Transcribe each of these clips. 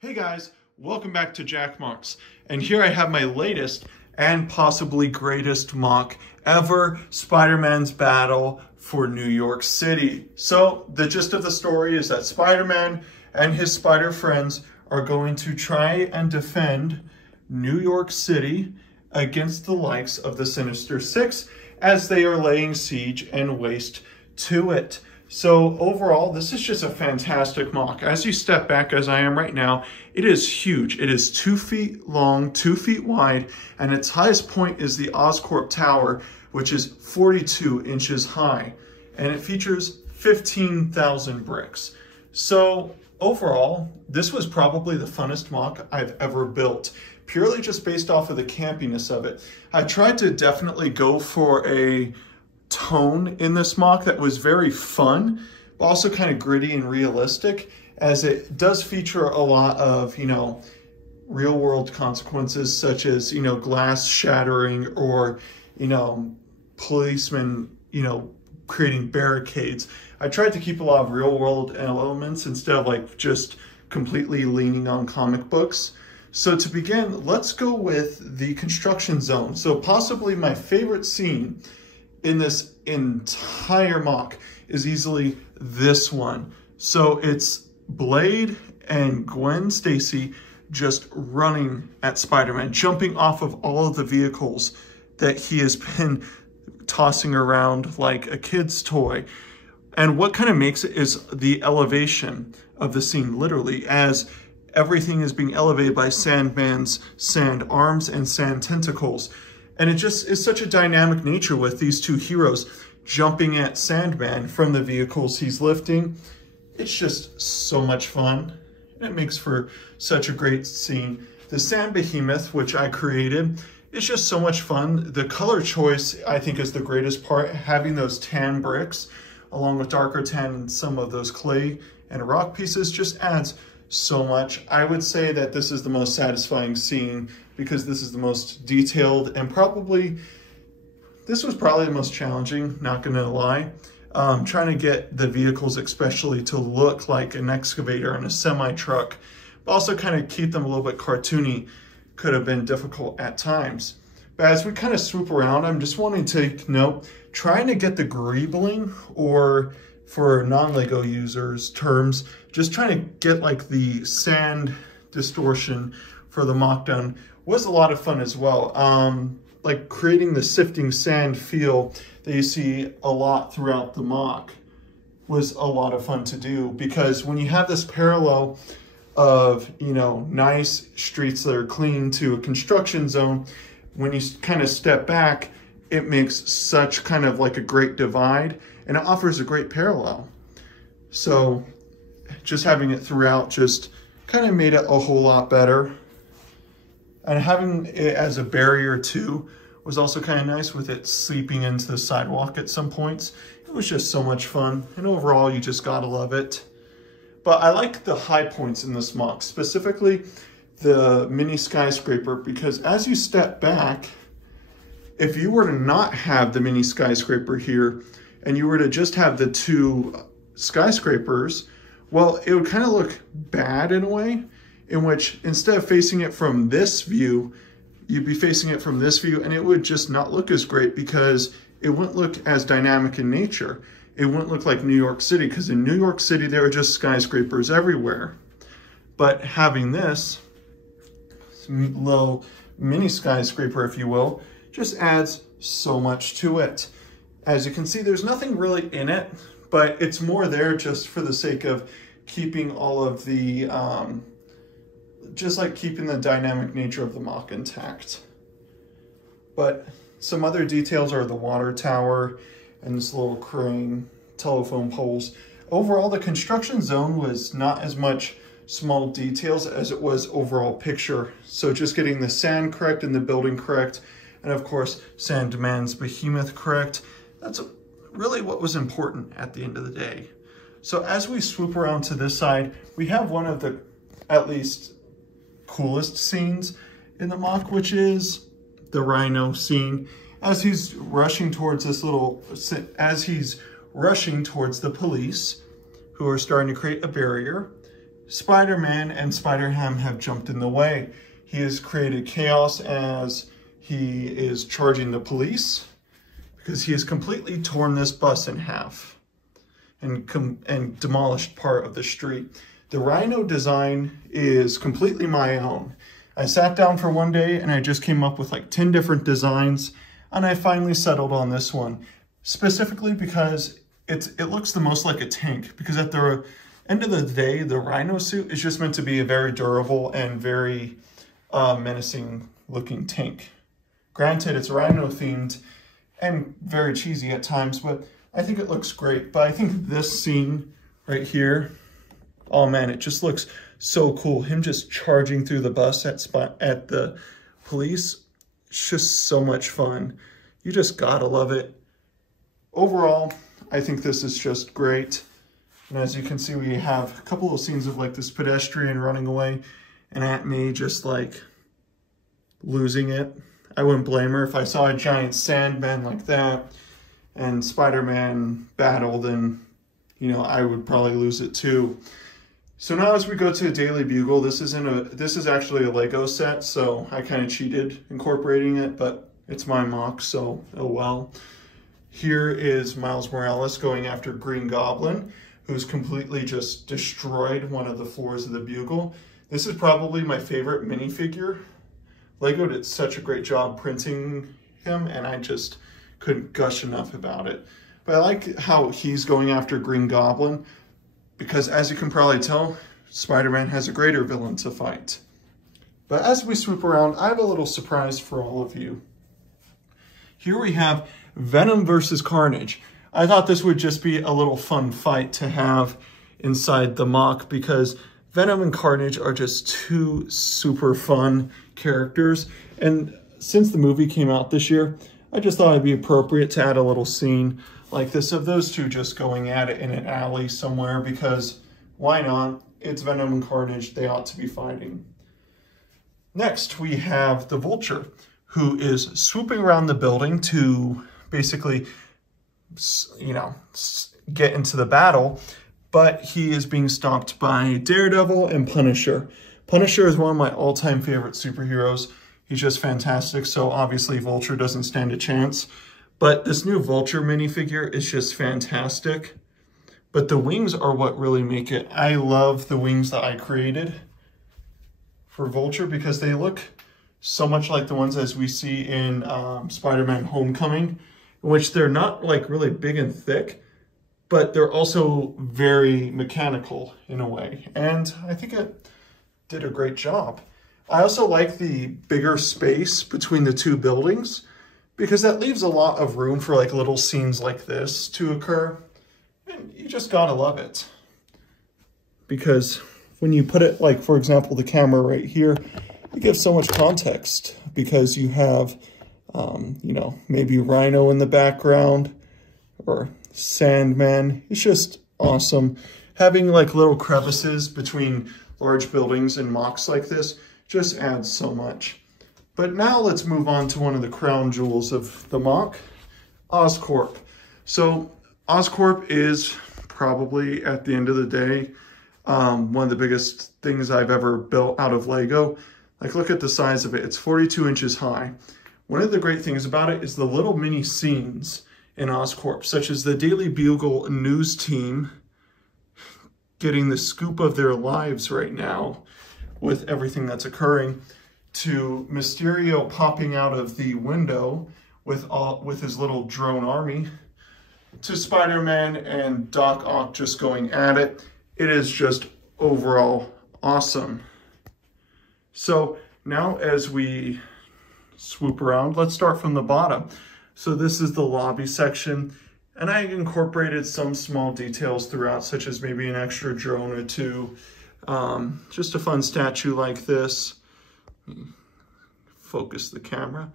Hey guys, welcome back to Jackmocs, and here I have my latest and possibly greatest mock ever, Spider-Man's battle for New York City. So the gist of the story is that Spider-Man and his spider friends are going to try and defend New York City against the likes of the Sinister Six as they are laying siege and waste to it. So overall, this is just a fantastic mock. As you step back, as I am right now, it is huge. It is 2 feet long, 2 feet wide, and its highest point is the Ozcorp Tower, which is 42 inches high, and it features 15,000 bricks. So overall, this was probably the funnest mock I've ever built, purely just based off of the campiness of it. I tried to definitely go for a tone in this mock that was very fun, but also kind of gritty and realistic, as it does feature a lot of, real world consequences such as, glass shattering or, policemen, creating barricades. I tried to keep a lot of real world elements instead of like just completely leaning on comic books. So to begin, let's go with the construction zone. So possibly my favorite scene in this entire mock is easily this one. So it's Blade and Gwen Stacy just running at Spider-Man, jumping off of all of the vehicles that he has been tossing around like a kid's toy. And what kind of makes it is the elevation of the scene, literally, as everything is being elevated by Sandman's sand arms and sand tentacles. And it just is such a dynamic nature with these two heroes jumping at Sandman from the vehicles he's lifting. It's just so much fun. And it makes for such a great scene. The Sand Behemoth, which I created, is just so much fun. The color choice, I think, is the greatest part. Having those tan bricks, along with darker tan and some of those clay and rock pieces, just adds so much. I would say that this is the most satisfying scene because this is the most detailed, and this was probably the most challenging, not gonna lie. Trying to get the vehicles especially to look like an excavator and a semi-truck, but also kind of keep them a little bit cartoony could have been difficult at times. But as we kind of swoop around, I'm just wanting to note, trying to get the greebling, or for non-Lego users terms, just trying to get like the sand distortion for the mock done was a lot of fun as well. Like creating the sifting sand feel that you see a lot throughout the mock was a lot of fun to do, because when you have this parallel of, nice streets that are clean to a construction zone, when you kind of step back, it makes such kind of like a great divide, and it offers a great parallel. So just having it throughout just kind of made it a whole lot better. And having it as a barrier too was also kind of nice, with it seeping into the sidewalk at some points. It was just so much fun, and overall you just gotta love it. But I like the high points in this mock, specifically the mini skyscraper, because as you step back, if you were to not have the mini skyscraper here and you were to just have the two skyscrapers, well, it would kind of look bad in a way, in which instead of facing it from this view, you'd be facing it from this view, and it would just not look as great because it wouldn't look as dynamic in nature. It wouldn't look like New York City, because in New York City, there are just skyscrapers everywhere. But having this little mini skyscraper, if you will, just adds so much to it. As you can see, there's nothing really in it, but it's more there just for the sake of keeping all of the, just like keeping the dynamic nature of the mock intact. But some other details are the water tower and this little crane, telephone poles. Overall, the construction zone was not as much small details as it was overall picture. So just getting the sand correct and the building correct, and of course, Sandman's Behemoth correct. That's really what was important at the end of the day. So as we swoop around to this side, we have one of the, at least, coolest scenes in the mock, which is the Rhino scene. As he's rushing towards as he's rushing towards the police, who are starting to create a barrier, Spider-Man and Spider-Ham have jumped in the way. He has created chaos as he is charging the police because he has completely torn this bus in half and demolished part of the street. The Rhino design is completely my own. I sat down for one day and I just came up with like 10 different designs, and I finally settled on this one, specifically because it looks the most like a tank, because at the end of the day, the Rhino suit is just meant to be a very durable and very menacing looking tank. Granted, it's Rhino themed and very cheesy at times, but I think it looks great. But I think this scene right here, oh man, it just looks so cool. Him just charging through the bus at the police, it's just so much fun. You just gotta love it. Overall, I think this is just great. And as you can see, we have a couple of scenes of like this pedestrian running away and Aunt May just like losing it. I wouldn't blame her. If I saw a giant Sandman like that and Spider-Man battle, then, you know, I would probably lose it too. So now as we go to the Daily Bugle, this is actually a Lego set, so I kind of cheated incorporating it, but it's my mock, so oh well. Here is Miles Morales going after Green Goblin, who's completely just destroyed one of the floors of the Bugle. This is probably my favorite minifigure. Lego did such a great job printing him, and I just couldn't gush enough about it. But I like how he's going after Green Goblin, because as you can probably tell, Spider-Man has a greater villain to fight. But as we swoop around, I have a little surprise for all of you. Here we have Venom versus Carnage. I thought this would just be a little fun fight to have inside the mock, because Venom and Carnage are just two super fun characters. And since the movie came out this year, I just thought it'd be appropriate to add a little scene like this of those two just going at it in an alley somewhere, because why not? It's Venom and Carnage, they ought to be fighting. Next, we have the Vulture, who is swooping around the building to basically, you know, get into the battle, but he is being stopped by Daredevil and Punisher. Punisher is one of my all-time favorite superheroes. He's just fantastic, so obviously Vulture doesn't stand a chance. But this new Vulture minifigure is just fantastic. But the wings are what really make it. I love the wings that I created for Vulture because they look so much like the ones as we see in Spider-Man Homecoming, in which they're not like really big and thick, but they're also very mechanical in a way. And I think it did a great job. I also like the bigger space between the two buildings, because that leaves a lot of room for like little scenes like this to occur. And you just gotta love it. Because when you put it, like for example, the camera right here, it gives so much context, because you have, you know, maybe Rhino in the background or Sandman. It's just awesome. Having like little crevices between large buildings and mocks like this just adds so much. But now let's move on to one of the crown jewels of the mock, Ozcorp. So Ozcorp is probably, at the end of the day, one of the biggest things I've ever built out of Lego. Like, look at the size of it. It's 42 inches high. One of the great things about it is the little mini scenes in Ozcorp, such as the Daily Bugle news team getting the scoop of their lives right now with everything that's occurring, to Mysterio popping out of the window with his little drone army, to Spider-Man and Doc Ock just going at it. It is just overall awesome. So now as we swoop around, let's start from the bottom. So this is the lobby section, and I incorporated some small details throughout, such as maybe an extra drone or two. Just a fun statue like this. Focus the camera.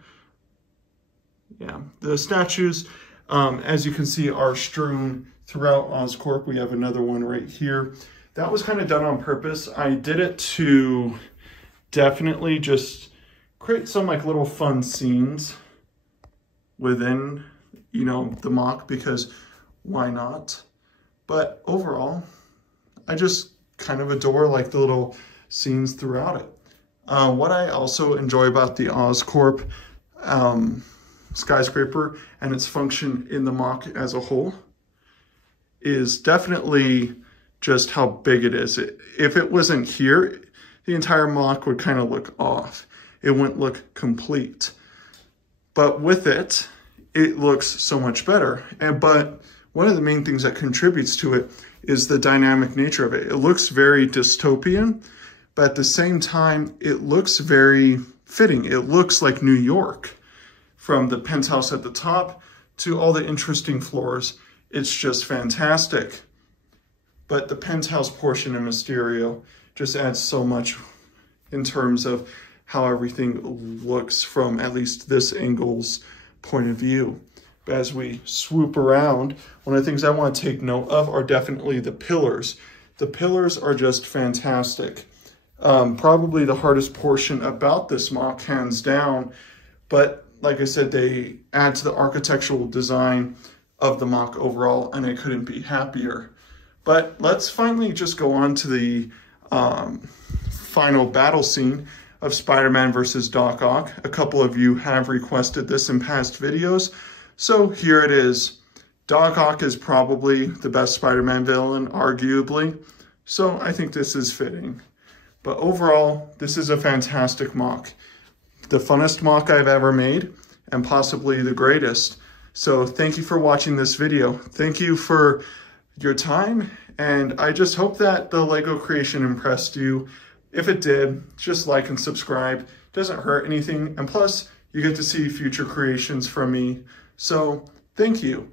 Yeah, the statues, as you can see, are strewn throughout Ozcorp. We have another one right here. That was kind of done on purpose. I did it to definitely just create some like little fun scenes within, you know, the mock, because why not? But overall, I just kind of adore like the little scenes throughout it. What I also enjoy about the Ozcorp skyscraper and its function in the MOC as a whole is definitely just how big it is. If it wasn't here, the entire MOC would kind of look off. It wouldn't look complete. But with it, it looks so much better. But one of the main things that contributes to it is the dynamic nature of it. It looks very dystopian, but at the same time, it looks very fitting. It looks like New York, from the penthouse at the top to all the interesting floors. It's just fantastic. But the penthouse portion in Mysterio just adds so much in terms of how everything looks from at least this angle's point of view. But as we swoop around, one of the things I want to take note of are definitely the pillars. The pillars are just fantastic. Probably the hardest portion about this MOC, hands down. But like I said, they add to the architectural design of the MOC overall, and I couldn't be happier. But let's finally just go on to the final battle scene of Spider-Man versus Doc Ock. A couple of you have requested this in past videos, so here it is. Doc Ock is probably the best Spider-Man villain, arguably, so I think this is fitting. But overall, this is a fantastic MOC. The funnest MOC I've ever made, and possibly the greatest. So thank you for watching this video. Thank you for your time, and I just hope that the Lego creation impressed you. If it did, just like and subscribe. Doesn't hurt anything, and plus, you get to see future creations from me. So, thank you.